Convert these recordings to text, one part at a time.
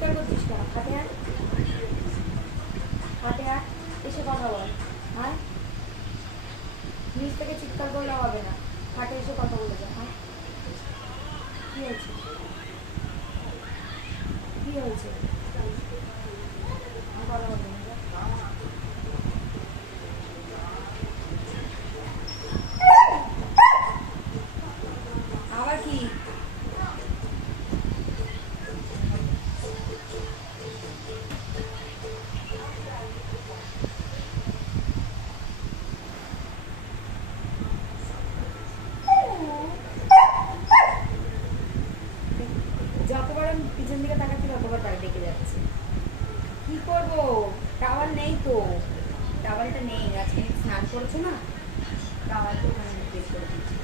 চিৎকার করছিস কেন? হাতে আয়, হাতে আয়, এসে কথা বল। হ্যাঁ, নিচ থেকে চিৎকার করলে হবে না, হাটে এসে কথা বলে যা। হ্যাঁ, কি হয়েছে? কি হয়েছে? কথা বলবো না। আবার কি? যতবার আমি পিছন দিকে তাকাচ্ছি ততবার তাই ডেকে যাচ্ছে। কি করবো? টাওয়াল নেই তো, টাওয়ালটা নেই। আজকে স্নান করেছো না, টাওয়ালটা ওখানে বের করে দিচ্ছি।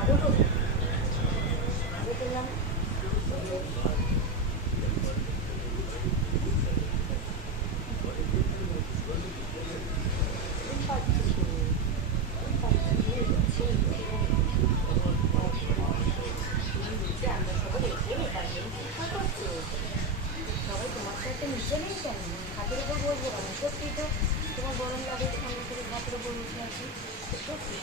আদৌ করবো, আদৌ করলাম। সবাই তোমার সাথে নিচে নেই কেন? হাতের উপর বসবো কেন? সত্যি তো তোমার গরম লাগে, সামনে থেকে হাতের উপর বসে আছি। সত্যি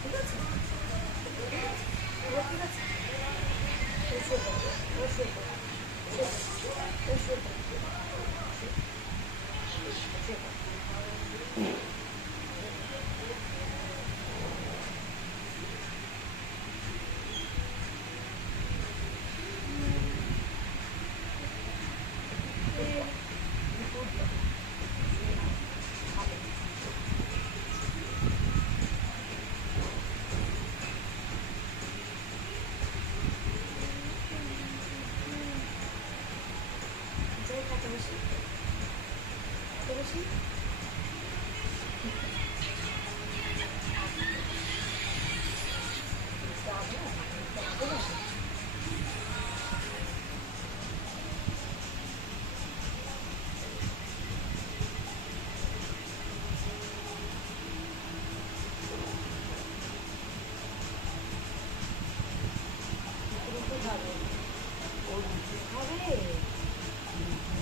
ঠিক আছে, ঠিক আছে। শুয়ে পড়ো, শুয়ে পড়ো, শুয়ে পড়ো, শুয়ে পড়ো। হাতে বসি, হাতে বসি।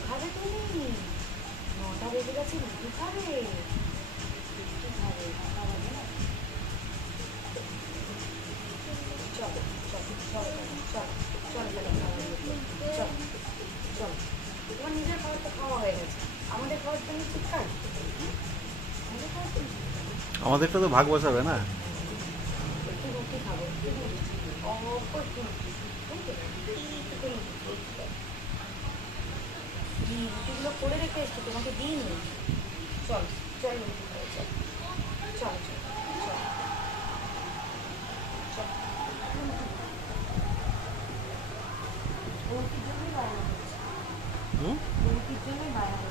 খাবে তুমি? 9টা বেজে গেছে, রুটি খাবে? রুটি খাবে, 9টা বাজে না। চলো চলো চলো চলো চলো চলো চলো চলো। তোমার নিজের খাবার তো খাওয়া হয়ে গেছে, আমাদের খাবার তুমি ঠিক খাবে? আমাদের খাবার তুমি আমাদেরটা তো ভাগ বসাবে না। একটু রুটি খাবো, অল্প একটু রুটিগুলো করে রেখে এসছি, তোমাকে দিইনি। চল চল রুটি খাবো, চল চল চল চল। রুটির জন্যই বায়না করছি, রুটির জন্যই বায়না করছি।